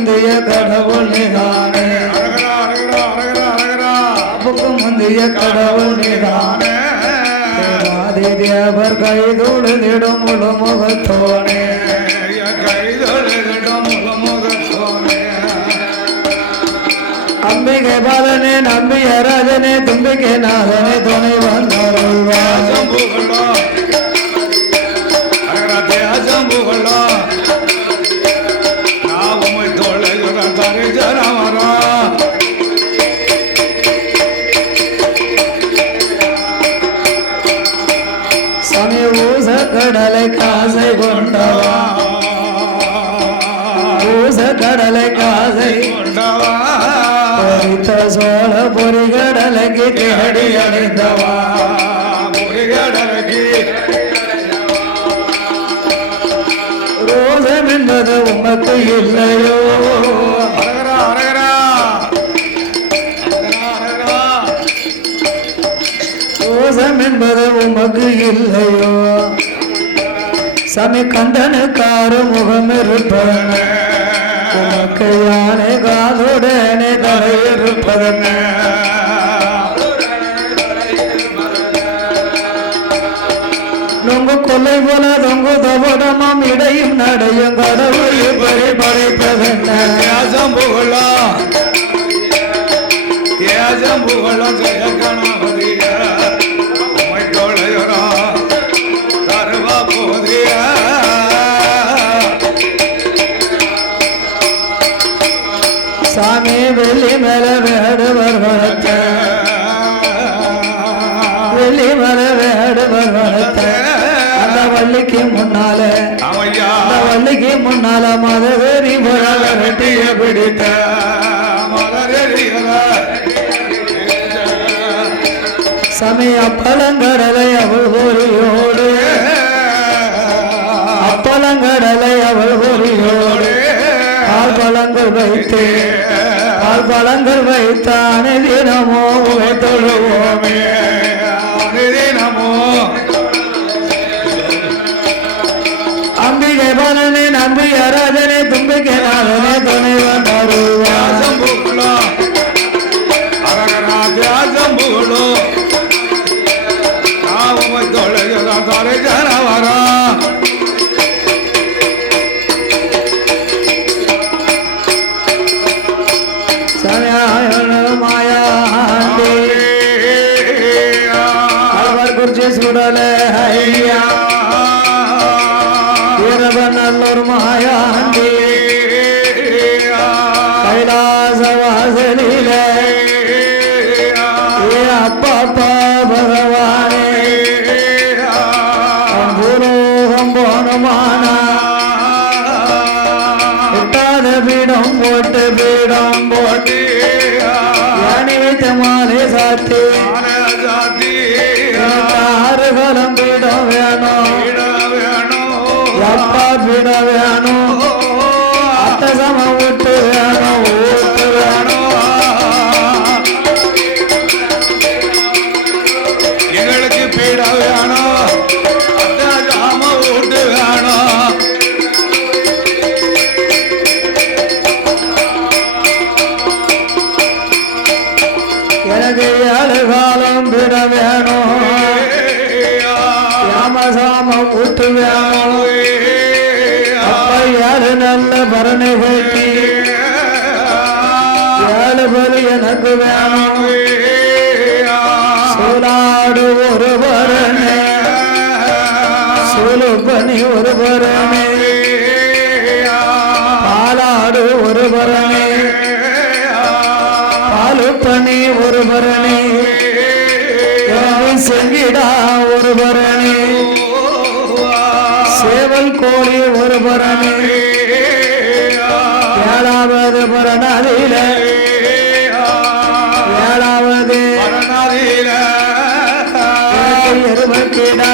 முந்தைய கடவுள் நீதானே பாப்புக்கு முந்தைய கடவுள் நீதானே ஆதி தேவர் கைதொழுதிடும் முழு முகத்தோனே அம்பிகை பாலனே நம்பிய ராஜனே தும்பிக்கை நாதனே துணை வந்தருள்வா சாமி ஊச கடலை காசை கொண்டவா ஊச கடலை காசை கொண்டவா சோழ பொறிகடலைக்கு தேடி அடைந்தவா பொறிகடலைக்கு ரோசம் என்பது உமக்கு இல்லையோ ரோசம் என்பது உமக்கு இல்லையோ சமி கண்டனுக்காரு முகம் இருப்பன உமக்கு யானை காதுடனே தலையிருப்பதென்ன நொங்கு கொல்லை போல தொங்கு தவடமும் இடையும் நடையும் கடவுள் பறி படைப்பதென்ன சாமி வெள்ளி மேல வேடுவர் வளர்த்த வெள்ளி மேல வேடுவர் வளர்த்த அந்த வள்ளிக்கு முன்னால அந்த வள்ளிக்கு முன்னால மதவேறி வெட்டிய பிடித்த சாமி அப்பலங்கடலை அவள் பொறியோடு அப்பலங்கடலை அவள் பொறியோடு பால் பழங்கள் வைத்து பால் பழங்கள் வைத்தானே தினமோ தொழுவோமே தினமோ அம்பிகை பலனே நம்பிய ராஜனே தும்பிக்கை நாதனே துணை வந்தருள்வா சுடலே ஐயா நல்லூர் மாயாண்டி கைலாச வாசலிலே அப்பா பகவானே பூலோகம் போனமானா எட்டாத பீடம் போட்டு யானி வைத்த மாலை சாத்தி ஆறுகாலம் பீடம் வேணும் அப்பா பீடம் வேணும் அத்த சம விட்டு வேணும் ஊட்டு வேணும் எங்களுக்கு பீடம் வேணும் அத்த சம விட்டு வேணும் எனக்கு 7 காலம் பீடம் வேணும் சாம விட்டு வேணும் அப்ப 7 நல்ல பரணை கட்டி 7 பேர் எனக்கு வேணும் சோலாடு ஒரு பரணை சோலு பனி ஒரு பரணை பாலாடு ஒரு பரணை பாலு பனி ஒரு பரணை செங்கிடா ஒரு பரணி சேவல் கோழி ஒரு பரணி 7வது பரணாதில 7வது எருமக்கிடா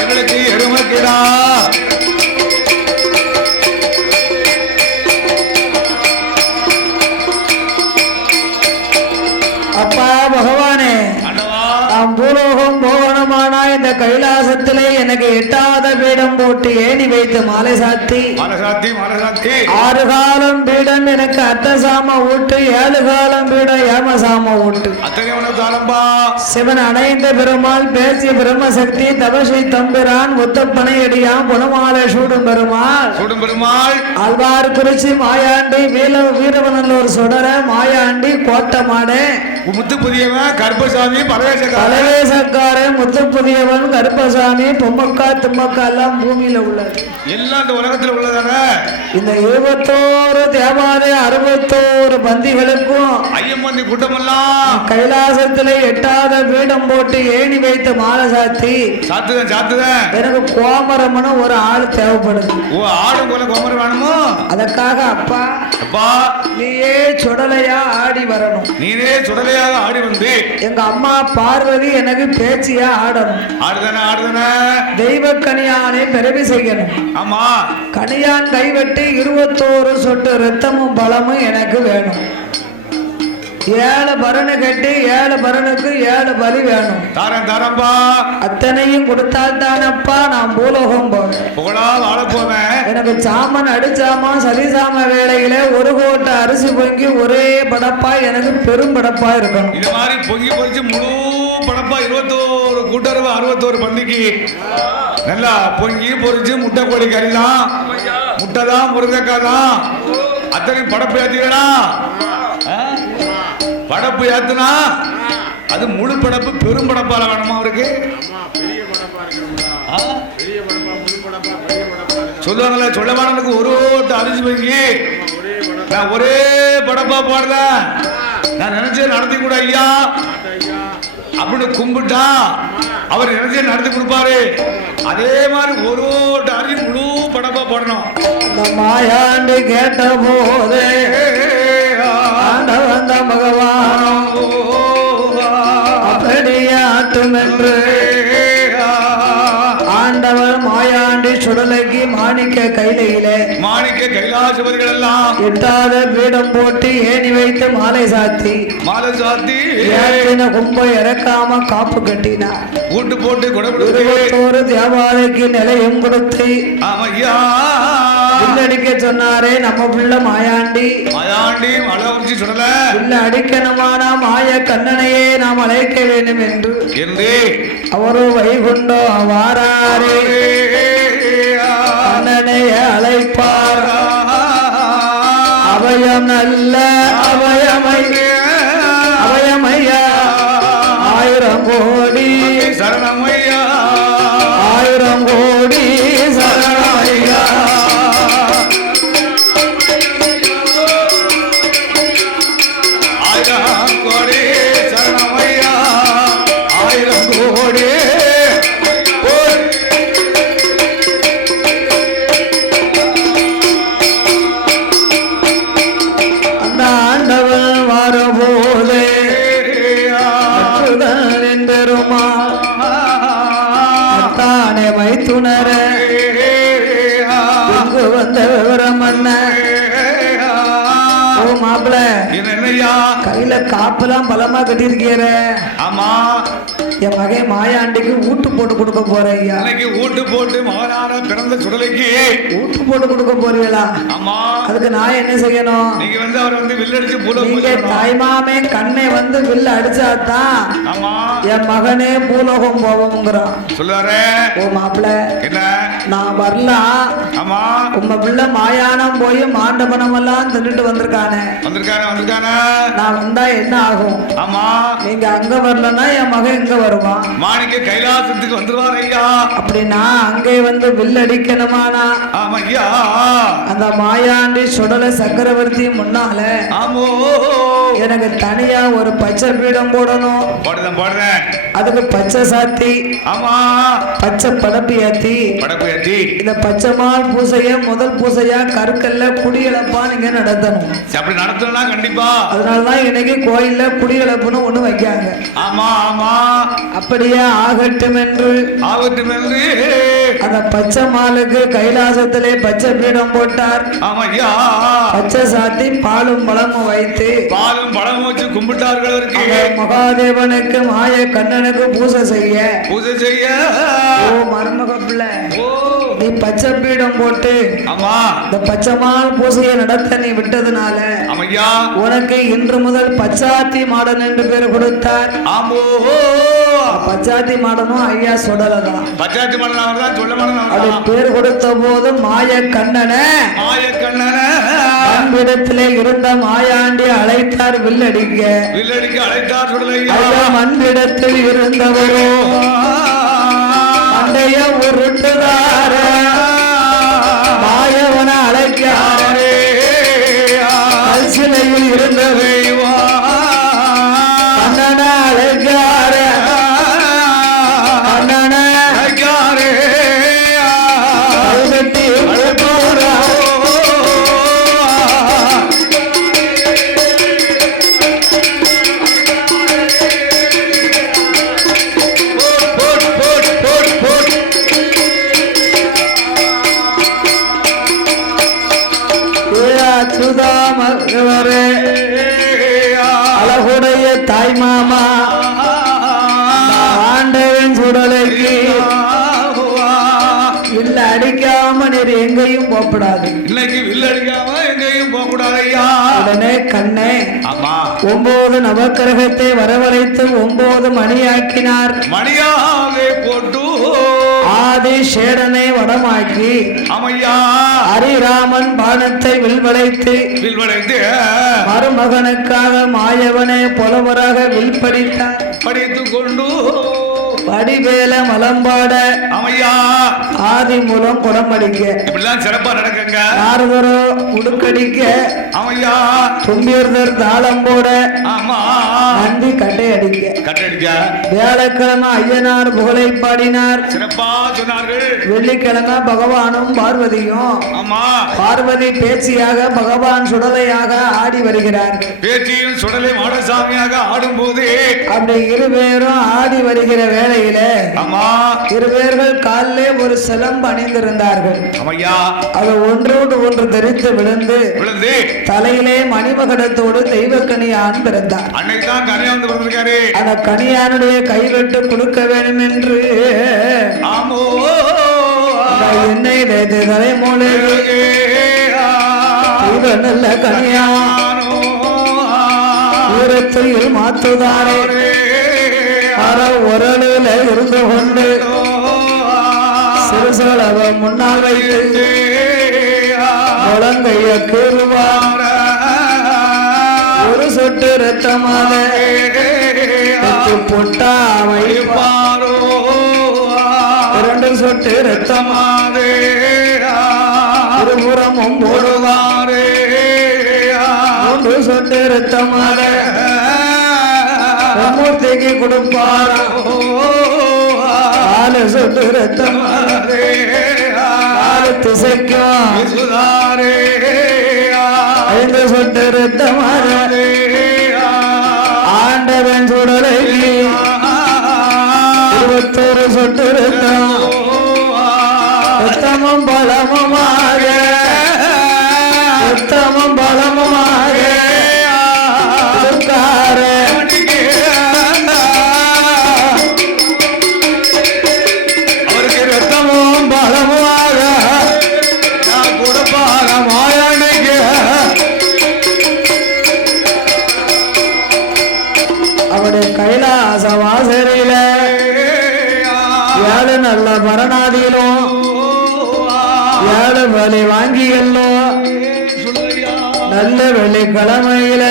எங்களுக்கு எருமக்கிடா அப்பா பகவானே நாம் பூலோகம் போகணுமானா இந்த கைலாசத்திலே எனக்கு எட்டாத பீடம் போட்டு ஏணி வைத்து மாலை சாத்தி 6 காலம் பீடம் எனக்கு அர்த்தசாம ஊட்டு 7 காலம் பீடம் ஏமசாம ஊட்டு சிவன் அணைந்த பெருமாள் பேசிய பிரம்மசக்தி தபசை தம்பிரான் முத்தப்பனை அடியாம் புனமாலை சூடும் பெருமாள் ஆழ்வார் குறிச்சி மாயாண்டி வீரவனல்லூர் சுடர மாயாண்டி கோட்டமாடே முத்து புதியவன் கருப்பசாமி பலவேசக்கார முத்து புதியவன் கருப்பசாமி பொம்மக்கா தும்மக்கா எல்லாம் பூமியில உள்ளது எல்லாம் இந்த உலகத்தில் உள்ளதான இந்த 21 தேவாலய 61 பந்திகளுக்கும் ஐயம்பந்தி கூட்டமெல்லாம் கைலாசத்துல எட்டாத பீடம் போட்டு ஏணி வைத்து மாலை சாத்தி சாத்துதான் எனக்கு கோமரம்னு ஒரு ஆள் தேவைப்படுது. ஆடு போல கோமரம் வேணுமோ? அதற்காக அப்பா நீயே சுடலையா ஆடி வரணும். நீரே சுடலையாக ஆடி வந்து எங்க அம்மா பார்வதி எனக்கு பேச்சியா ஆடணும். ஆடுதானே தெய்வ கனியானை பிறவி செய்யணும். ஆமா கனியான் கைவெட்டி 21 சொட்டு ரத்தமும் பலமும் எனக்கு வேணும். 7 பரணு கட்டி 7 பரனுக்கு 7 பலி வேணும். தாரம்பா அத்தனையும் கொடுத்தால் தானப்பா நான் பூலோகம் போவேன். எனக்கு சாமன் அடிச்சாமா சலிசாம வேளையில 1 கோட்டை அரிசி பொங்கி ஒரே படப்பா எனக்கு பெரும் படப்பா இருக்கணும். இது மாதிரி பொங்கி பொறிச்சு முழு படப்பா 21 கூட்டரவு 61 பந்திக்கு நல்லா பொங்கி பொறிச்சு முட்டை கோழி கறிதான் முட்டை தான் முருங்கைக்காய் தான் அத்தனை படப்பு ஏத்தீங்களா? படப்பு ஏத்துனா அது முழு படப்பு பெரும் படப்பால வேணுமா அவருக்கு? சொல்லுவாங்கல்ல சொல்லவானனுக்கு 1 ஓட்டு அரிசி வாங்கி நான் ஒரே படப்பா போடல நான் நினைச்சே நடத்தி கூட ஐயா அப்படின்னு கும்பிட்டா அவர் நினைச்சே நடத்தி கொடுப்பாரு. அதே மாதிரி 1 ஓட்டு அரிசி முழு படப்பா போடணும். மாயாண்டு கேட்ட போதே வந்த பகவான் அப்படியாட்டும் என்று ஆண்டவர் மாயாண்டி சுடலைக்கு மாணிக்க கைலாசபதிகள் எல்லாம் எட்டாத பீடம் போட்டு ஏணி வைத்து மாலை சாத்தி ஏற்றின கும்பை இறக்காம காப்பு கட்டினார். கூட்டு போட்டு 21 தேவாலைக்கு நிலையம் கொடுத்து அடிக்க சொன்னாரே நம்ம பிள்ளை மாயாண்டி மழை உச்சி சுடல உள்ள அடிக்கணுமான மாய கண்ணனையே நாம் அழைக்க வேண்டும் என்று அவரோ வைகுண்டோ வாராரே கண்ணனைய அழைப்பார். அபயம் நல்ல அபயமையா 1000 கோடி சரணமையா 1000 கோடி சரணமையா மைத்துணர வந்த விவரம் என்ன? ஓ மாப்பிள்ள கையில காப்பெல்லாம் பலமா கட்டிருக்கிற. ஆமா என் மகன் மாயாண்டிக்கு ஊட்டு போட்டு கொடுக்க போறேன். ஊட்டு போட்டு மகனான பிறந்த சுடலைக்கு ஊட்டு போட்டு கொடுக்க போறீங்களா? ஆமா அதுக்கு நான் என்ன செய்யணும்? நீங்க வந்து அவர் வந்து வில் அடிச்சு நீங்க தாய்மாமே கண்ணை வந்து வில் அடிச்சாதான் ஆமா என் மகனே பூலோகம் போவோம்ங்கிறான். சொல்லுவாரு. ஓ மாப்பிள்ள என்ன நான் வரலாம். ஆமா உங்க பிள்ளை மாயானம் போய் மாண்டபனம் எல்லாம் தின்னுட்டு வந்திருக்கானே. நான் வந்தா என்ன ஆகும்? ஆமா நீங்க அங்க வரலன்னா என் மகன் இங்க வருவான். மாணிக்க கைலாசத்துக்கு வந்துருவார் ஐயா. அப்படின்னா அங்கே வந்து வில் அடிக்கணுமானா? ஆமா ஐயா. அந்த மாயாண்டி சுடல சக்கரவர்த்தி முன்னால ஆமோ எனக்கு தனியா ஒரு பச்சை பீடம் போடணும். போடுறேன். அதுக்கு பச்சை சாத்தி ஆமா பச்சை படப்பு ஏத்தி இந்த பச்சை மால் பூசைய முதல் பூசையா கருக்கல்ல குடியலப்பா நீங்க நடத்தணும். அப்படி நடத்தணும்னா கண்டிப்பா. அதனாலதான் இன்னைக்கு கோயில்ல குடிகளப்புன்னு ஒண்ணு வைக்காங்க. ஆமா ஆமா. அப்படியே ஆகட்டும் என்று அந்த பச்சை மாலுக்கு கைலாசத்திலே பச்சை பீடம் போட்டார். ஆமையா. பச்சை சாத்தி பாலும் பழமும் வைத்து வச்சு கும்பிட்டார்கள். மகாதேவனுக்கு மாய கண்ணனுக்கு பூஜை செய்ய ஓ மருமக பிள்ளை நீ பச்சை பீடம் போட்டு இந்த பச்சைமால் பூசையை நடத்த நீ விட்டதுனால உனக்கு இன்று முதல் பச்சாத்தி மாடன் என்று பேர் கொடுத்தார். பச்சாத்தி மாடனும் ஐயா சொல்லலதான். பச்சாத்தி மாடன் அது பேர் கொடுத்த போது மாய கண்ணன மண்பிடத்திலே இருந்த மாயாண்டி அழைத்தார் வில்லடிக்க அழைத்தார். மண்பிடத்தில் இருந்தவரோ மண்டைய உருட்டுதார மாயவன அழைக்காரே சிலையில் இருந்தவே கண்ணன அழைக்கார கண்ணன அழைக்காரே கட்டி அழகுடைய தாய் மாமா ஆண்டவன் சுடலைக்கு இல்ல அடிக்காம நீர் எங்கேயும் போகக்கூடாது. இன்னைக்கு வில்ல அடிக்காம எங்கேயும் போகக்கூடாது ஐயா. உடனே கண்ணே 9 நவக்கிரகத்தை வரவழைத்து 9 மணியாக்கினார். மணியாவே போட்டு ஆதி சேடனை வடமாக்கி அமையா ஹரிராமன் பானத்தை வில்வளைத்து மருமகனுக்காக மாயவனை புலவராக வில் படித்து கொண்டு படிவேல மலம்பாட அமையா ஆதி மூலம் குடமடிக்க இப்படிலாம் சிறப்பா நடக்குங்க. நாரதரோ உடுக்கடிக்க அமையா தும்பியர்தர் தாளம் போட ஆமா நந்தி கட்டை அடிக்க வியாழக்கிழமை ஐயனார் புகழை பாடினார். சிறப்பா சொன்னார்கள். வெள்ளிக்கிழமை பகவானும் பார்வதியும் ஆமா பார்வதி பேச்சியாக பகவான் சுடலையாக ஆடி வருகிறார். பேச்சியும் சுடலை மாடசாமியாக ஆடும் போது அப்படி இருவேரும் ஆடி வருகிற வேளையில இருவேர்கள் காலிலே ஒரு சிலம்பு அணிந்திருந்தார்கள். அது ஒன்றோடு ஒன்று தெரித்து விழுந்து தலையிலே மணிமகடத்தோடு தெய்வக்கனியான் பிறந்தார். அந்த கனியானுடைய கைவிட்டு கொடுக்க வேண்டும் என்று என்னை தலைமூலை நல்ல கனியான் ஊரத்தில் மாத்துதாரே உரலில் இருந்து கொண்டு சிறுசலவ முன்னால் வைத்து முழங்கைய கீறுவார். ஒரு சொட்டு ரத்தமாக பொட்டா வைப்பாரோ 2 சொட்டு ரத்தமாக இருபுறமும் போடுவாரே 3 சொட்டு ரத்தமாக மூர்த்திக்கு கொடுப்பாரா 4 சொட்டு ரத்தம் 4 திசைக்கும் 5 சொட்டு ரத்தம் ஆண்டவன் சுடலை 21 சொட்டு ரத்தம் ரத்தமும் பலமுமாக ரத்தமும் பலமுமாக கைலாச வாசரில 7 நல்ல மரணாதியிலும் 7 வலி வாங்கியல்லோ நல்ல வெள்ளிக்கிழமையில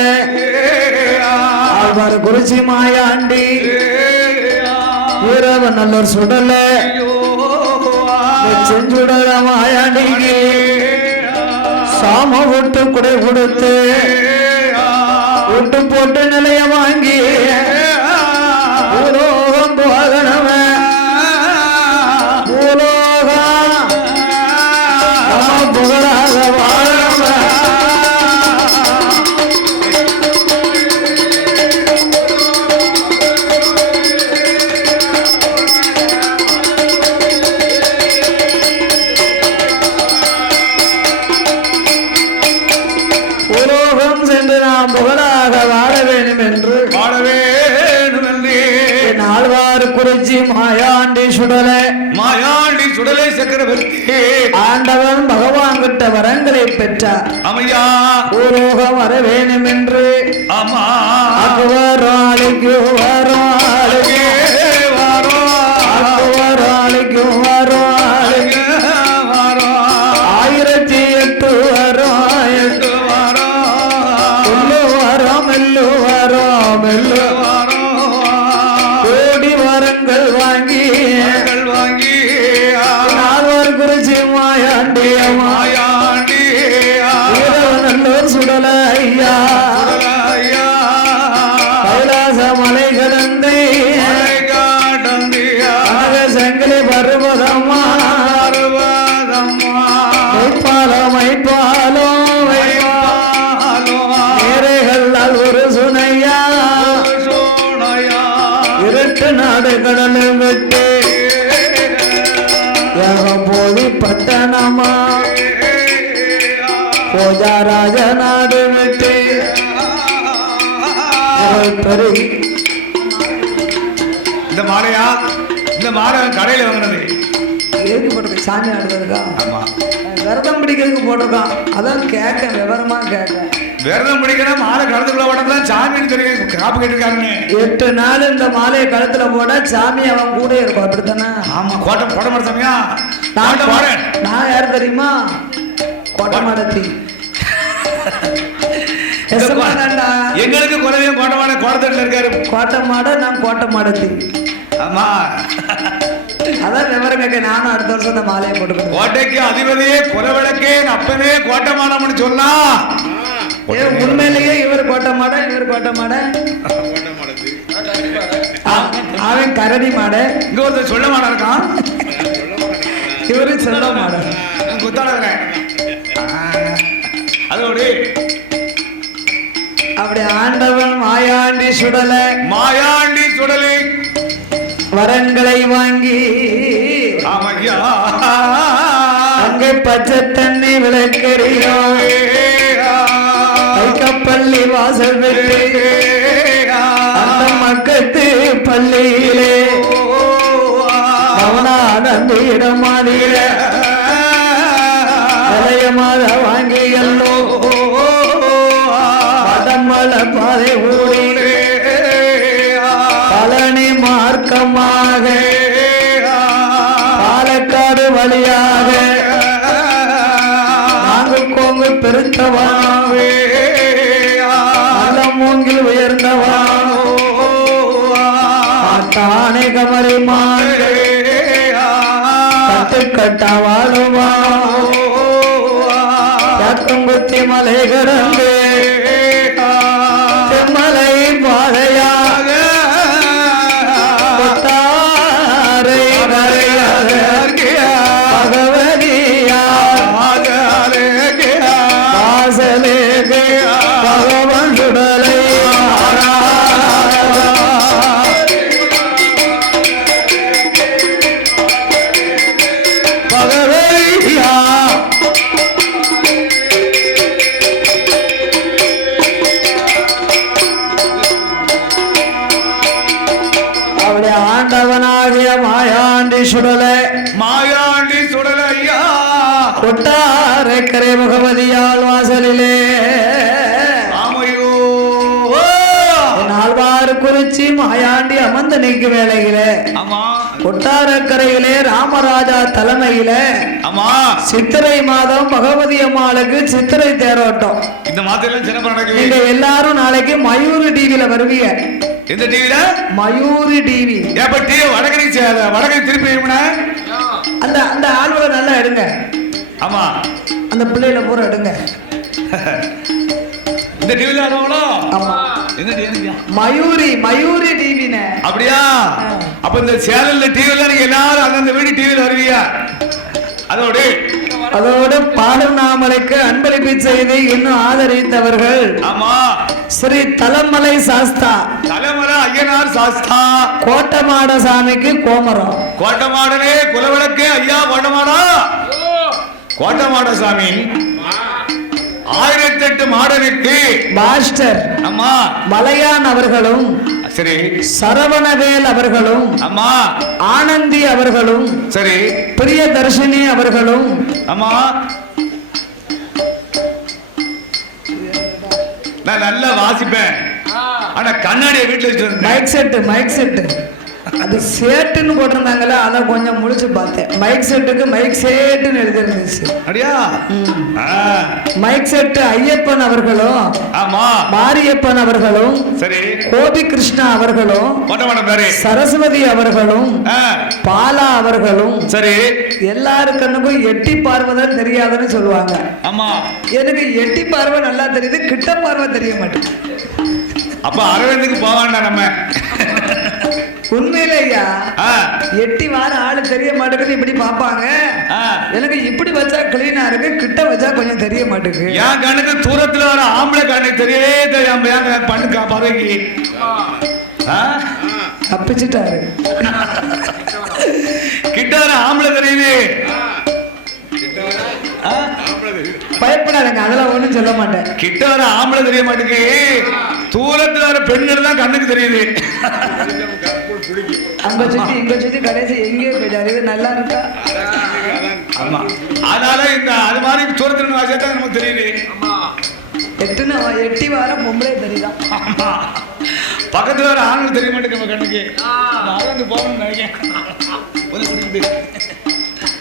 அவர் குறிச்சி மாயாண்டி வீரவன் நல்லூர் சுடல செஞ்சுடல மாயாண்டிக்கு சாம விட்டு குடை கொடுத்து விட்டு போட்டு நிலைய வாங்கி பூலோகம் போகணவ பூலோகம் புகழாக வாழ வேணும் என்று என் ஆழ்வார் குறிச்சி மாயாண்டி சுடலை சக்கரவர்த்தி ஆண்டவன் பகவான் கிட்ட வரங்களை பெற்றார். அமையா பூலோகம் வர வேணும் என்று ஆமா அக்குவராளிக்கு வராளிக்கு அக்குவராளிக்கும் வராளிக்கு 1008 வரம் மெல்லு கோடி வரங்கள் வாங்கி நால்வர் குறிச்சி மாயாண்டி நல்லூர் சுடல ஐயா கைலாச மலை கடந்து சங்கிலி பருவதம்மா மைப்பாலம் நேரைகள் ஒரு சுனையா இருட்டு நாடு கடலு விட்டு போதி பட்டணமா போஜா ராஜ நாடு விட்டு பெருகி இந்த மாலை கடையில வாங்கினது எதுக்கு போட்டிருக்க சாமி ஆடுறதுக்கா விரதம் பிடிக்கிறதுக்கு போட்டிருக்கான். அதான் கேட்க விவரமா கேட்க விரதம் பிடிக்கணும் மாலை கழுத்துக்குள்ள போட்டதான் சாமின்னு தெரியும் காப்பு கேட்டிருக்காங்க. 8 நாள் இந்த மாலையை கழுத்துல போட சாமி அவன் கூட இருக்கும். அப்படித்தானே? ஆமா கோட்டை மாட சாமியா நான் யாரு தெரியுமா? கோட்டை மாடத்தி எங்களுக்கு குறையும் கோட்டை மாட கோட்டத்தில் இருக்காரு. கோட்டை மாட நான் கோட்டை மாடத்தி. ஆமா அதான் விவரம் கேட்க நானும் அடுத்த வருஷம் அந்த மாலையை போட்டுக்கிறேன். கோட்டைக்கு அதிபதியே குலவிளக்கே அப்பனே கோட்டை மாடம்னு சொன்னா உண்மையிலேயே இவர் கோட்டை மாட இவர் கோட்டை மாட அவன் கரடி மாட இங்க ஒருத்தர் சொல்ல மாட இருக்கான். இவரு சொல்ல மாட குத்தாட அதோடு அப்படி ஆண்டவன் மாயாண்டி சுடலை வரங்களை வாங்கி அங்கே பச்சை தண்ணி விளக்கறியோ பள்ளி வாசல் விட்டு அந்த மக்கத்து பள்ளியிலே அவனாடந்திடமாதிர வளையமாக வாங்கி எல்லோ மடமல பாதை ஊடி பழனி மார்க்கமாக பாலக்காடு வழியாக நாங்கள் கோங்கு பெருத்தவாவே நல்ல மூங்கில் உயர்ந்தவா தானே கமரி கட்ட வாழுவா குத்தி மலை கடந்து மலை பாதையாக பகவதியா வாசலே பகவன் சுடலை பகவதியா ஆண்டவனாகிய மாயாண்டி சுடலை ஐயா கொட்டாரைக்கரை பகவதியால் வாசலிலே நால்வாறு குறிச்சி மாயாண்டி அமர்ந்த நீக்கு வேலையிலே கொட்டாரக்கரையிலே ராமராஜா தலைமையிலே சித்திரை மாதம் பகவதி அம்மாளுக்கு சித்திரை தேரோட்டம். இந்த மாதம் நீங்க எல்லாரும் நாளைக்கு மயூரி டிவில வருவீங்க. எந்த டிவில? மயூரி டிவி. ஏப்ப டிவி வடகை திருப்பி அந்த அந்த ஆள்வரை நல்லா எடுங்க. ஆமா அந்த பிள்ளைகளை பூரா எடுங்க. இந்த டிவில ஆடுவாங்களோ? ஆமா. என்ன டிவி? மயூரி டிவினே. அப்படியா? அப்ப இந்த சேனல்ல டிவில நீங்க எல்லாரும் அந்த வீடு டிவில வருவீங்க. அதோடு பாடுநாமலைக்கு அன்பளிப்பு செய்து இன்னும் ஆதரித்தவர்கள் ஆமா ஸ்ரீ தலமலை சாஸ்தா தலைமலை ஐயனார் சாஸ்தா கோட்டமாட சாமிக்கு கோமரம் கோட்டமாடனே குலவிளக்கே ஐயா கோட்டமாடா கோட்டமாட சாமி 1008 மாடனுக்கு மாஸ்டர் அம்மா மலையான் அவர்களும், சரி சரவணவேல் அவர்களும், அம்மா ஆனந்தி அவர்களும், சரி பிரியதர்ஷினி அவர்களும், அம்மா நான் நல்லா வாசிப்பேன். ஆனா கண்ணாடியை வீட்டுல வச்சிருந்தேன். மைக் செட்டு அது சேட்டுன்னு போட்டிருந்தாங்கல்ல, அதை கொஞ்சம் முடிச்சு பார்த்தேன். மைக் செட்டுக்கு மைக் சேட்டுன்னு எழுதிருந்துச்சு. அப்படியா? மைக் செட்டு ஐயப்பன் அவர்களும், ஆமா மாரியப்பன் அவர்களும், சரி கோபி கிருஷ்ணா அவர்களும், சரஸ்வதி அவர்களும், பாலா அவர்களும், சரி எல்லாரு கண்ணுக்கும் எட்டி பார்வைதான் தெரியாதுன்னு சொல்லுவாங்க. ஆமா எனக்கு எட்டி பார்வை நல்லா தெரியுது, கிட்ட பார்வை தெரிய மாட்டேங்குது. அப்ப அரவிந்துக்கு போவாண்டா நம்ம. உண்மையிலேயா எட்டி வார ஆளு தெரிய மாட்டேங்குது, இப்படி பாப்பாங்க. எனக்கு இப்படி வச்சா கிளீனா இருக்கு, கிட்ட வச்சா கொஞ்சம் தெரிய மாட்டேங்குது. என் கண்ணுக்கு தூரத்துல வர ஆம்பளை கண்ணுக்கு தெரியவே தெரியாம பண்ணுக்கா பறவைக்கு தப்பிச்சுட்டாரு. கிட்ட வர ஆம்பளை தெரியுது. பயப்படாதங்க, அதெல்லாம் ஒண்ணும் சொல்ல மாட்டேன். கிட்ட வர ஆம்பளை தெரிய மாட்டேங்குது, தூரத்துல வர பெண்கள் தான் கண்ணுக்கு தெரியுது. அங்க சுத்தி இங்க சுத்தி கடைசி எங்கேயோ போயிட்டாரு. இது நல்லா இருக்கா? ஆமா, அதனால இந்த அது மாதிரி தூரத்துல வாசியா நமக்கு தெரியுது. எட்டி வார பொம்பளை தெரியுதான். ஆமா, பக்கத்துல வர ஆண்கள் தெரிய மாட்டேங்குது நம்ம கண்ணுக்கு. போகணும்னு நினைக்கிறேன்.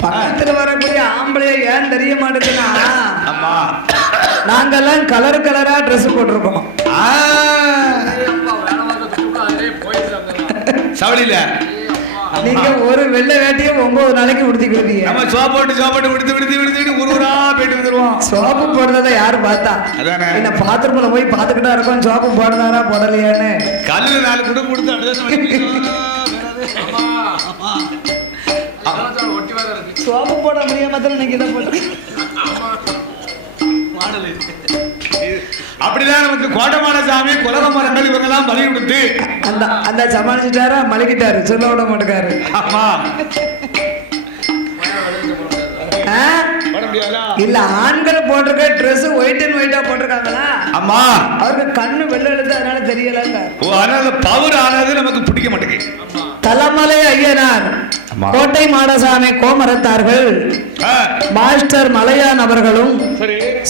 பக்கத்துல வரக்கூடிய ஆம்பளைய ஏன் தெரிய மாட்டேங்குன்னா, நாங்கெல்லாம் கலர் கலரா ட்ரெஸ் போட்டிருக்கோம். சவளில நீங்க ஒரு வெள்ளை வேட்டியை 9 நாளைக்கு உடுத்திக்கிறீங்க. நம்ம சோப்பாட்டு விடுத்து ஒரு ஊரா போயிட்டு வந்துருவோம். சோப்பு போடுறத யாரு பார்த்தா? என்ன பாத்ரூம்ல போய் பாத்துக்கிட்டா இருக்கோம், சோப்பு போடுறாரா போடலையான்னு. கல்லுல 4 குடும்பம் கொடுத்து சோப்பு போட முடியாம நீங்க இதை போட்டு அப்படிதான் நமக்கு கோட்டமான சாமி குலக மரங்கள் இவங்கெல்லாம் பலி கொடுத்து அந்த சமாளிச்சுட்டாரா, மலிக்கிட்டாரு, சொல்ல விட மாட்டேக்காரு. ஆமா இல்ல, ஆண்கள் போட்டிருக்க ட்ரெஸ் ஒயிட் அண்ட் ஒயிட்டா போட்டிருக்காங்களா? ஆமா, அவருக்கு கண்ணு வெள்ள எழுத்து, அதனால தெரியலங்க. அதனால பவர் ஆனது நமக்கு பிடிக்க மாட்டேங்குது. தலமலை ஐயனார், கோட்டை மாடசாமி கோமரத்தார்கள், மாஸ்டர் மலையான் அவர்களும்,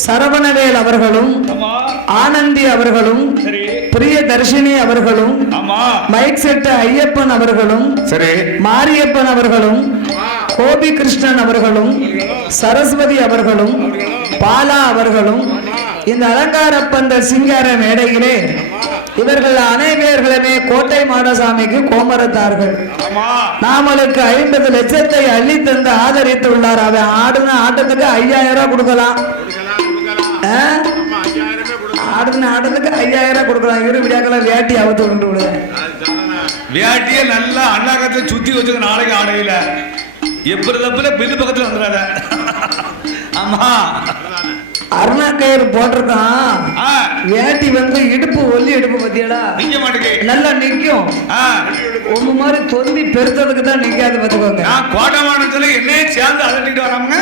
சரவணவேல் அவர்களும், ஆனந்தி அவர்களும், பிரியதர்ஷினி அவர்களும், மைக் செட்டு ஐயப்பன் அவர்களும், மாரியப்பன் அவர்களும், கோபி கிருஷ்ணன் அவர்களும், சரஸ்வதி அவர்களும், பாலா அவர்களும் இந்த அலங்கார பந்த சிங்கார மேடையிலே இவர்கள் அனைவர்களுமே கோட்டை மாடசாமிக்கு கோமரத்தார்கள். நாமளுக்கு 50 லட்சத்தை அள்ளி தந்து ஆதரித்து உள்ளார். அவன் ஆடுன ஆட்டத்துக்கு 5000 கொடுக்கலாம். ஆடுன ஆட்டத்துக்கு 5000 கொடுக்கலாம். இரு விடியாக்கெல்லாம் வேட்டி அவுத்து கொண்டு விடுவேன். வேட்டியை நல்லா அண்ணாக்கத்தை சுத்தி வச்சுக்க. நாளைக்கு ஆடையில எப்படி தப்புல பில்லு பக்கத்துல வந்துடாத. ஆமா, அருணாக்கயிறு போட்டிருக்கான். வேட்டி வந்து இடுப்பு ஒல்லி இடுப்பு பத்தியடா நிக்க மாட்டேங்க, நல்லா நிக்கும். ஒண்ணு மாதிரி தொந்தி பெருத்ததுக்கு தான் நிக்காது பாத்துக்கோங்க. நான் கோட்டமானத்துல என்னையே சேர்ந்து அதட்டிட்டு வராங்க.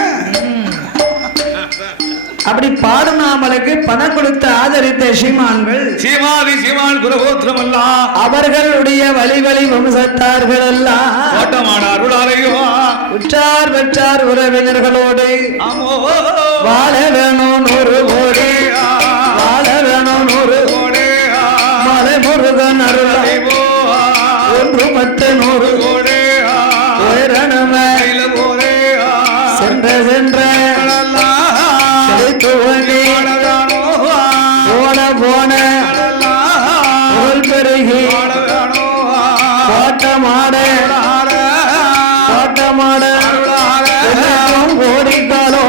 அப்படி பாடுநாமலுக்கு பணம் கொடுத்து ஆதரித்த சீமான்கள், சீமான் குலகோத்திரம் எல்லாம், அவர்களுடைய வழி வம்சத்தார்கள் எல்லாம் உற்றார் பெற்றார் உறவினர்களோடு வாழ வேணும் 100 கோடி, வாழ வேணும் 100 கோடி. மலை முருகன் அருளை ஒன்று பட்டு 100 கோடி உயரணுமே சென்ற போன போன பெருகி கோட்டமாட கோடிக்காலோ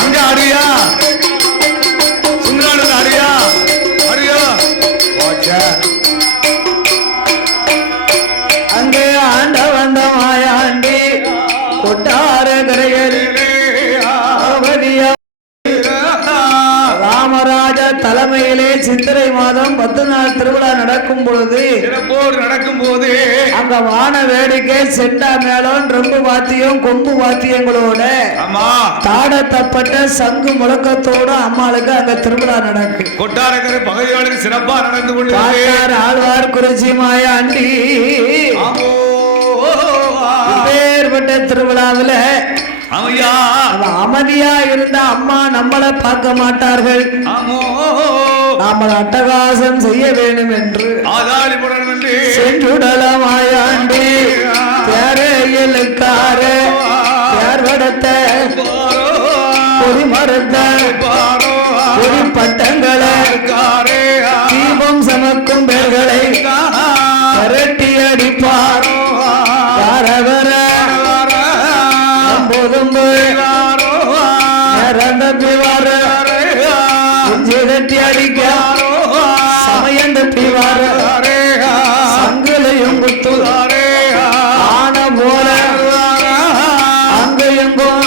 அங்க அடியா சுந்தராடு அடியா அடியோ அங்கே ஆண்ட வந்த மாயாண்டி கொட்டார கரையில் ராமராஜ தலைமையிலே சித்திரை மாதம் 10 நாள் திருவிழா நடக்கும் பொழுது சிறப்போடு நடக்கும் போது அங்க வான வேடிக்கை செண்டா மேளம் ரொம்ப வாத்தியம் கொம்பு வாத்தியங்களோட ஆமா தாடத்தப்பட்ட சங்கு முழக்கத்தோட அம்மாளுக்கு அங்க திருவிழா நடக்கு. கொட்டாரக்கரை பகுதிகளுக்கு சிறப்பா நடந்து கொண்டு ஆழ்வார் குறிச்சி மாயாண்டி பேர்பட்ட திருவிழாவில அமைதியா இருந்த அம்மா நம்மளை பார்க்க மாட்டார்கள், நாம அட்டகாசம் செய்ய வேண்டும் என்று சென்றுடல மாயாண்டி தேரையிலுக்கார தேர்வடத்த பொறி மறுத்த பொறி பட்டங்களை தீபம் சமக்கும் பேர்களை கரட்டி அடிப்பார். யாரவர தட்டி அடிக்க சமயம் தட்டி வார சங்கலையும் குத்து ஆன போல அங்க எங்கும்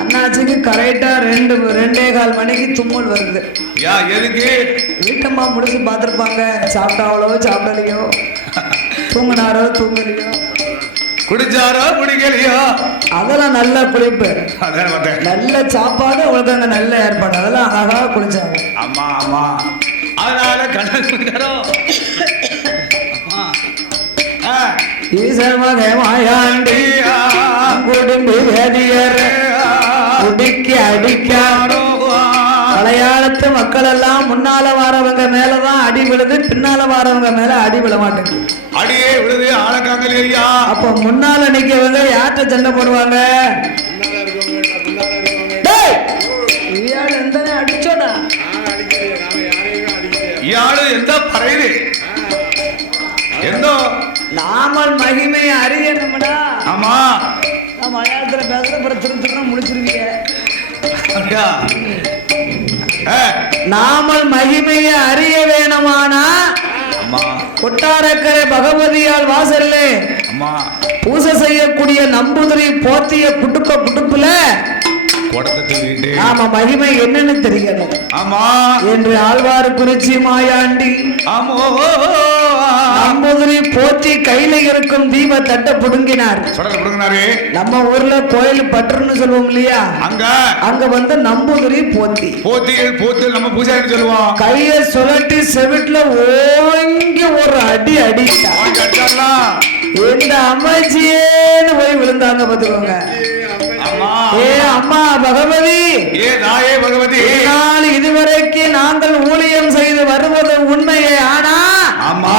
அண்ணாச்சிக்கு கரெக்டா 2:15 மணிக்கு தும்மல் வருது. வீட்டம்மா முடிச்சு பார்த்துருப்பாங்க, சாப்பிட்டாவளோ சாப்பிடலையோ, தூங்கினாரோ தூங்கலையோ, குடிச்சாரோ குடிக்கலையோ, அதெல்லாம் நல்ல குளிப்பு, நல்ல சாப்பாடு, உங்களுக்கு அங்க நல்ல ஏற்பாடு, அதெல்லாம் அழகா குளிச்சாங்க. ஆமா ஆமா, அதனால கண்ணோ ஈசர்மகமாயாண்டி குடும்பி வேதியர் குடிக்க அடிக்காரோ. மலையாளத்து மக்கள் எல்லாம் முன்னால வாரவங்க மேலதான் அடி விழுது, பின்னால வாரவங்க மேல அடி விழ மாட்டேங்குது. அடியே விழுது ஆளக்காங்கலையா. அப்ப முன்னால நிக்கவங்க யார்கிட்ட சண்டை போடுவாங்க? அடிச்சோடா இயாளு எந்த பறையுது எந்தோ நாமல் மகிமையை அறியணும்டா. ஆமா, நான் மலையாளத்துல பேசுற அப்புறம் திருத்தினா முடிச்சிருவீங்க. நாமல் மகிமையை அறிய வேணுமானா கொட்டாரக்கரை பகவதியால் வாசல்ல பூசை செய்யக்கூடிய நம்பூதிரி போத்திய குடுப்புல ஆமா மகிமை என்னன்னு தெரியணும். ஆமா என்று ஆழ்வார் குறிச்சி மாயாண்டி நம்பூதிரி போத்தி கையில இருக்கும் தீப தட்டை புடுங்கினார். நம்ம ஊர்ல கோயில் பற்றுன்னு சொல்லுவோம் இல்லையா, அங்க வந்து நம்பூதிரி போத்தி நம்ம பூஜை சொல்லுவோம். கைய சுழட்டி செவிட்டுல ஓங்கி ஒரு அடி அடித்தா இந்த அமைச்சியேன்னு போய் விழுந்தாங்க பாத்துக்கோங்க. ஏ அம்மா பகவதி, ஏ தாயே பகவதி, இதுவரைக்கு நாங்கள் ஊழியம் செய்து வருவது உண்மையே, ஆனா ஆமா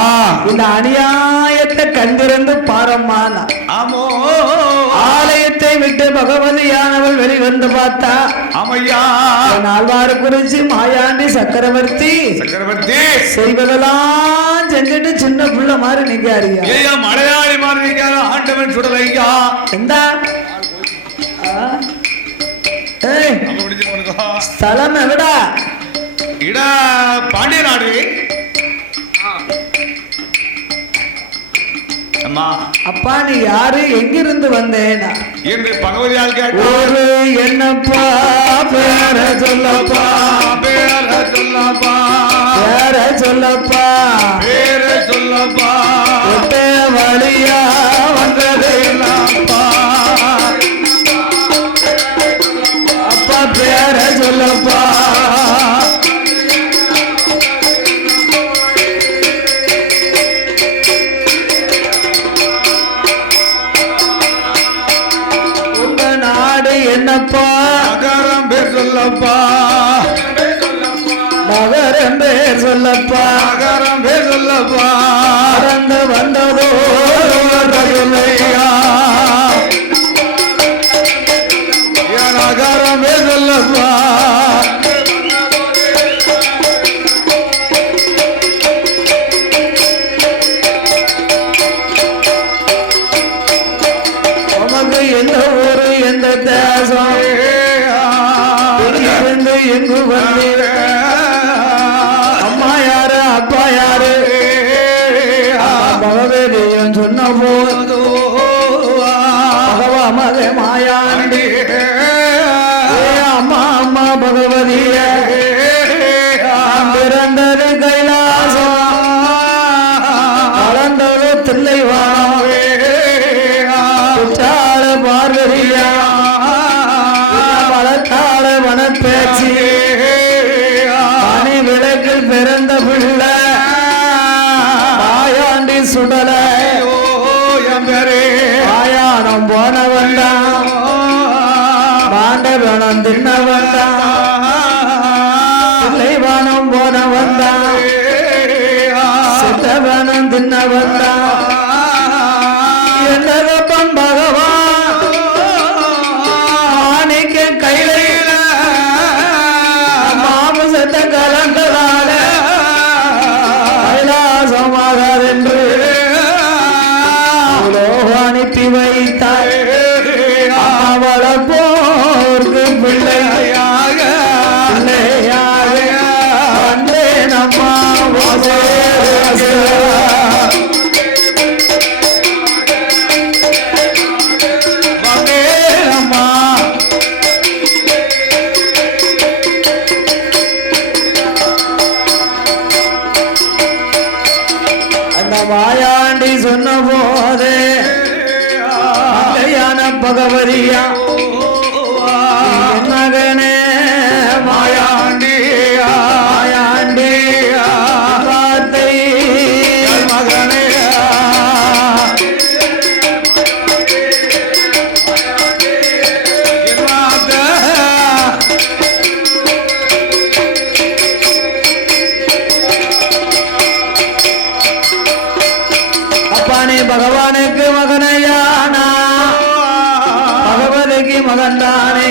இந்த அநியாயத்தை கண்டிருந்து பாரம்மா. ஆலயத்தை விட்டு பகவதியானவள் வெளிவந்து பார்த்தா ஆமையா ஆழ்வார் குறிச்சி மாயாண்டி சக்கரவர்த்தி செய்வதெல்லாம் செஞ்சுட்டு சின்ன புள்ள மாதிரி நிக்காரியா, மலையாளி மாதிரி நிக்காத ஆண்டவன் சுடலையா. எந்த ஸ்தலம் எவிடா? இட பாண்டிய நாடு. அப்பா நீ யாரு, எங்கிருந்து வந்தேன் என்று பகவதியால் ஒரு என்னப்பா பேர சொல்லப்பா, பேர சொல்லப்பா, பேர சொல்லப்பா, பேர சொல்லப்பா, வழியா வந்ததே அப்பா பேர சொல்லப்பா. என்னப்பா நகரம் பேர் சொல்லப்பா, நகரம் பேர் சொல்லப்பா, நகரம் பேர் சொல்லப்பா, பறந்து வந்ததோ நகரம் பேர் சொல்லப்பா. உமக்கு எந்த ஊரு எந்த தேசம் இருந்து எங்கு வந்து அம்மா யாரு அப்பா யாரு பகவதியும் சொன்ன போது பகவா மக மாயாண்டி அம்மா அம்மா பகவதிய பேச்சு மணி விளக்கில் பிறந்த பிள்ளை மாயாண்டி சுடல மாயானம் போன வந்தான் பாண்டவனம் தின்ன வந்தான் பிள்ளைவானம் போன வந்தான் சித்தவனம் தின்ன வந்தான் என்னதப்பன் பகவான் மாணிக்க கையில மாமசத்தை கலந்ததால கைலாசமாகாதென்று அனுப்பி வைத்தாய் அவள போர்க்கு பிள்ளையாக பிள்ளையாக வந்தே நம்மா மாயாண்டி சொன்ன போதே பகவதியா மகனே மாயாண்டியா மாயாண்டியா வார்த்தை மகனே அப்பானே பகவானுக்கு மகனையானா பகவதிக்கு மகன்தானே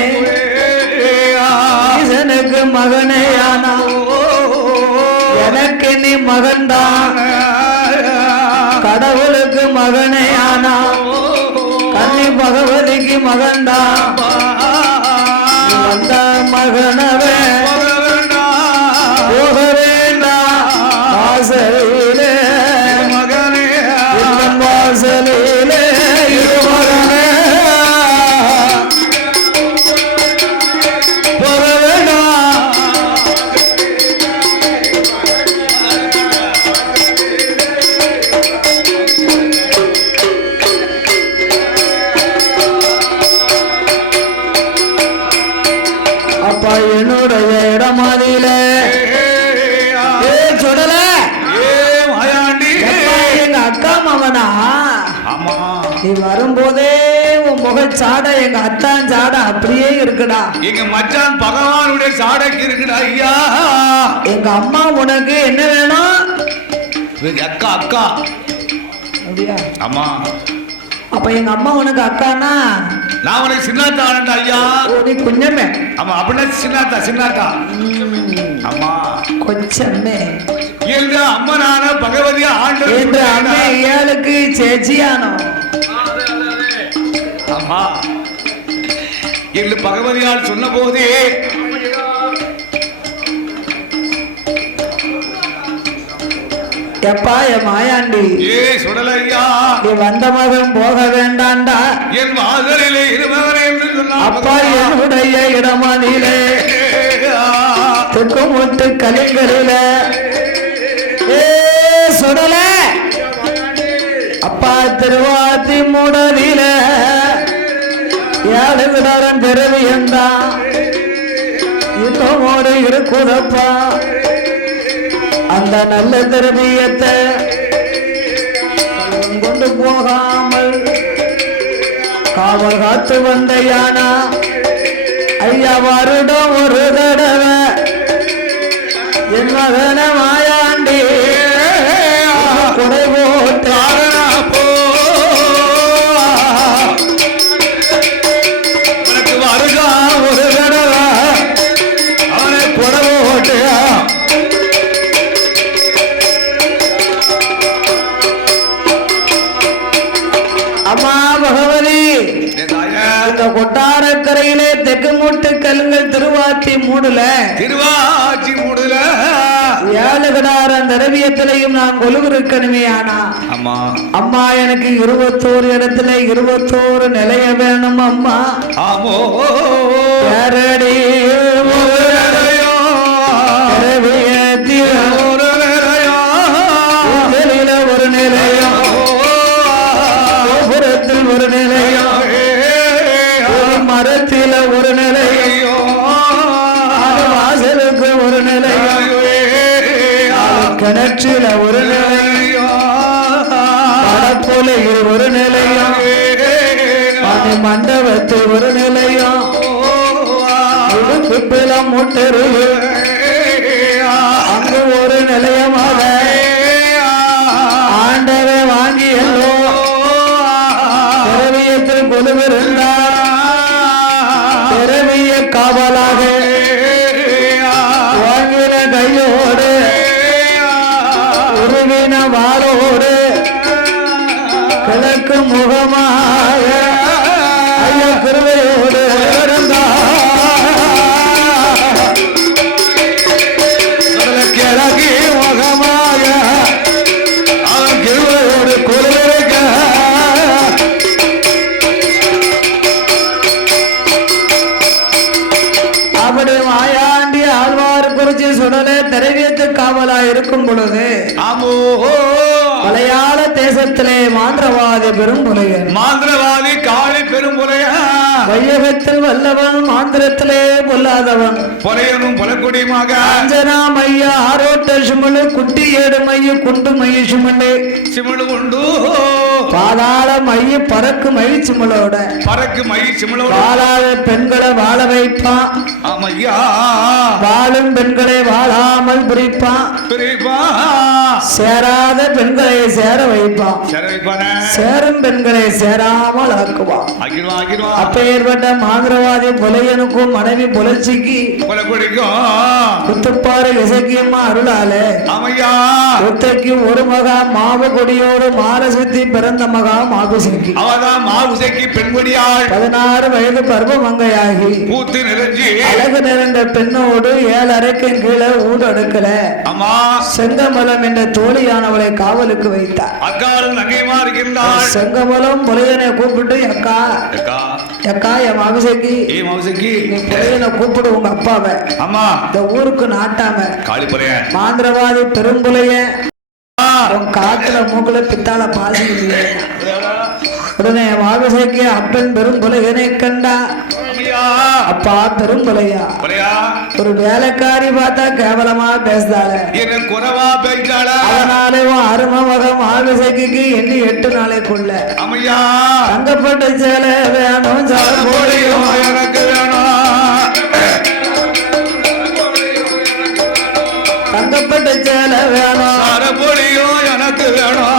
ஈசனுக்கு மகனையானா எனக்கு நீ மகன்தான் கடவுளுக்கு மகனையானா கன்னி பகவதிக்கு மகன்தான் வந்த மகனவே போக வேண்டாம் வாசலிலே மகனே வாசலிலே மகனே அப்பா என்னுடைய இடமாதில சுடல எங்க அக்கா மகனா நீ வரும்போதே உன் முக சாடை எங்க அத்தான் சாடை அப்படியே இருக்குடா எங்க மச்சான் பகவானுடைய சாடைக்கு இருக்குடா ஐயா எங்க அம்மா உனக்கு என்ன வேணும் அக்கா அக்கா அப்படியா ஆமா அப்ப எங்க அம்மா உனக்கு அக்கானா நான் உனக்கு சின்னாத்தா ஆனண்டா ஐயா நீ குஞ்சமே ஆமா அப்படின்னா சின்னாத்தா சின்னாத்தா ஆமா கொஞ்சமே எங்க அம்மனான பகவதியா ஆண்டு இந்த அம்மே ஏழுக்கு சேச்சியானோ ஆமா என்று பகவதியால் சொன்ன போதே எப்பா என் மாயாண்டி சுடலையா நீ வந்த மகன் போக வேண்டாண்டா என் வாசலிலே இருமகன் என்று சொன்னார் அப்பா என்னுடைய இடமதிலே துக்குமுட்டு கலிங்களில சுடல அப்பா திருவாத்தி மூடலில ஏழு விடாரம் பெருவியந்தான் இன்னமோடு இருக்குதப்பா அந்த நல்ல திரவியத்தை கொண்டு போகாமல் காவல் காத்து வந்த யானா ஐயா வருடம் ஒரு தடவை என் மகன மாயாண்டி குறை போட்டு வருகா ஒரு தடவை அவனை குறை போட்டு அம்மா பகவதி இந்த கொட்டாரக்கரையிலே தெற்கு மூட்டு கல்லுங்கள் திருவாச்சி மூடுல ஏழு கடாரம் திரவியத்திலையும் நான் கொலுவிருக்கணுமே ஆனா அம்மா எனக்கு 21 இடத்துல 21 நிலைய வேணும் அம்மா யாரடி ஒரு நிலையம் ஒரு நிலையம் மரத்தில ஒரு நிலையம் கிணற்றில ஒரு நிலையம் கடப்புலையில் ஒரு நிலையம் அது மண்டபத்தில் ஒரு நிலையம் குப்பிலம் முட்டரு அங்கு ஒரு நிலையமாக ஆண்டவை வாங்கி எல்லோ திரவியத்தில் கொலுவிருந்தார் திரவிய காவலாக வாங்கின கையோடு உருவின வாளோடு கிழக்கு முகமாக ஐயா கிருவையோடு கிழக்கு முகமாக அவன் கிருவையோடு கொலுவிருக்க அப்படி மாயாண்டி ஆழ்வார் குறிச்சி சுடலை திரவியத்து காவலா இருக்கும் பொழுது ஆமோ மலையாள தேசத்திலே மாந்திரவாதி பெரும்புலையன் மாந்திரவாதி காளி பெரும்புலையா வையகத்தில் வல்லவன் மாந்திரத்திலே பொல்லாதவன் பொலையனும் பொலக்குடியுமாக அஞ்சனா மைய ஆரோட்ட சுமலு குட்டி ஏடு மைய குண்டு மைய சுமலு சிமிழு உண்டு பாதாள மைய பறக்கு மை சுமலோட பறக்கு மை சிமிழோடு வாழாத பெண்களை வாழ வைப்பான் ஆமையா வாழும் பெண்களை வாழாமல் பிரிப்பான் பிரிப்பா சேராத பெண்களை சேர வைப்பான் சரி வைப்பானே சேரும் பெண்களை சேராமல் ஆக்குவான் ஆக்கிடுவா ஆக்கிடுவா அப்பேற்பட்ட மாந்திரவாதி புலையனுக்கும் மனைவி புலர்ச்சிக்கு பொலக்குடிக்கும் குத்துப்பாறை இசக்கியம்மா அருளாலே ஆமையா குத்தைக்கு ஒரு மகா மாவு கொடியோடு மாலசுத்தி பிறந்த மகா மாபுசிக்கு அவதான் மாவுசைக்கு பெண்படியாள் 16 வயது பருவமங்கையாகி பூத்து நிறைஞ்சி அழகு நிறைந்த பெண்ணோடு 7 அறைக்கும் கீழே ஊடு அடுக்கல அம்மா செங்கமலம் என்ற தோழியானவளை காவலுக்கு வைத்தார் அக்காலும் நங்கையுமா இருக்கின்றாள் செங்கமலம் புலையனை கூப்பிட்டு அக்கா அக்கா அக்கா என் மாமிசைக்கு ஏ மாவுசைக்கு நீ புலையனை கூப்பிடு உங்க அப்பாவை அம்மா இந்த ஊருக்கு நாட்டாம காளி பொறையன் மாந்திரவாதி பெரும்புலைய காத்துல மூக்குல பித்தாள பாசி இல்லையே. உடனே மாமிசைக்கு அப்பன் பெரும்புலையனை கண்டா அப்பா பெரும்புலையா பொறையா ஒரு வேலைக்காரி பார்த்தா கேவலமா பேசுதாள என்ன குறவா பேச்சாளா அதனாலே அரும மகம் மாமிசைக்கு எண்ணி 8 நாளைக்குள்ள அம்மையா தங்கப்பட்ட சேலை வேணும் போடியும் எனக்கு வேணும் தங்கப்பட்ட சேலை வேணும் சாரப்பொடியும் எனக்கு வேணும்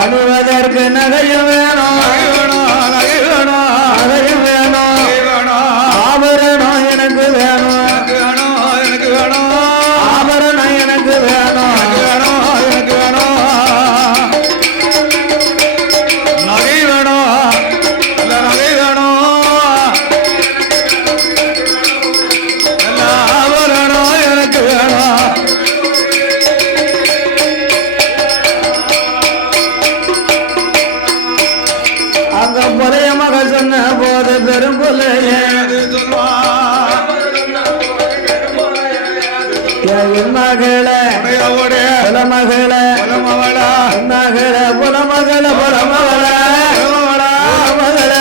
அழுவதற்கு நகையும் வேணும் நகையும் வேணும் ஆபரணம் எனக்கு வேணும் ஆபரணம் எனக்கு வேணும் அங்க புலைய மக சொன்ன போது பெரும்புலைய மகள புலமகள மகள புலமகள புலமகள மகள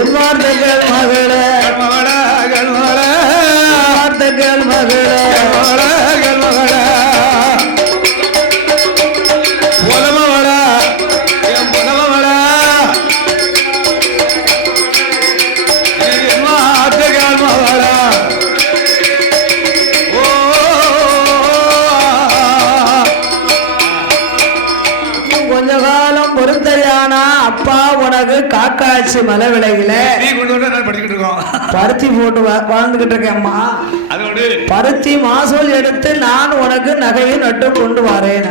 என் வார்த்தைகள் மகள வார்த்தைகள் மகள கொஞ்ச காலம் பொறுத்தையானா அப்பா உனக்கு காக்காட்சி மலை விலையில நீ கொண்டு வந்து நான் படிக்கிட்டு இருக்கோம் பருத்தி போட்டு வாழ்ந்துகிட்டு இருக்கேன் அம்மா அதோடு பருத்தி மாசூல் எடுத்து நான் உனக்கு நகையை நட்டு கொண்டு வரேன்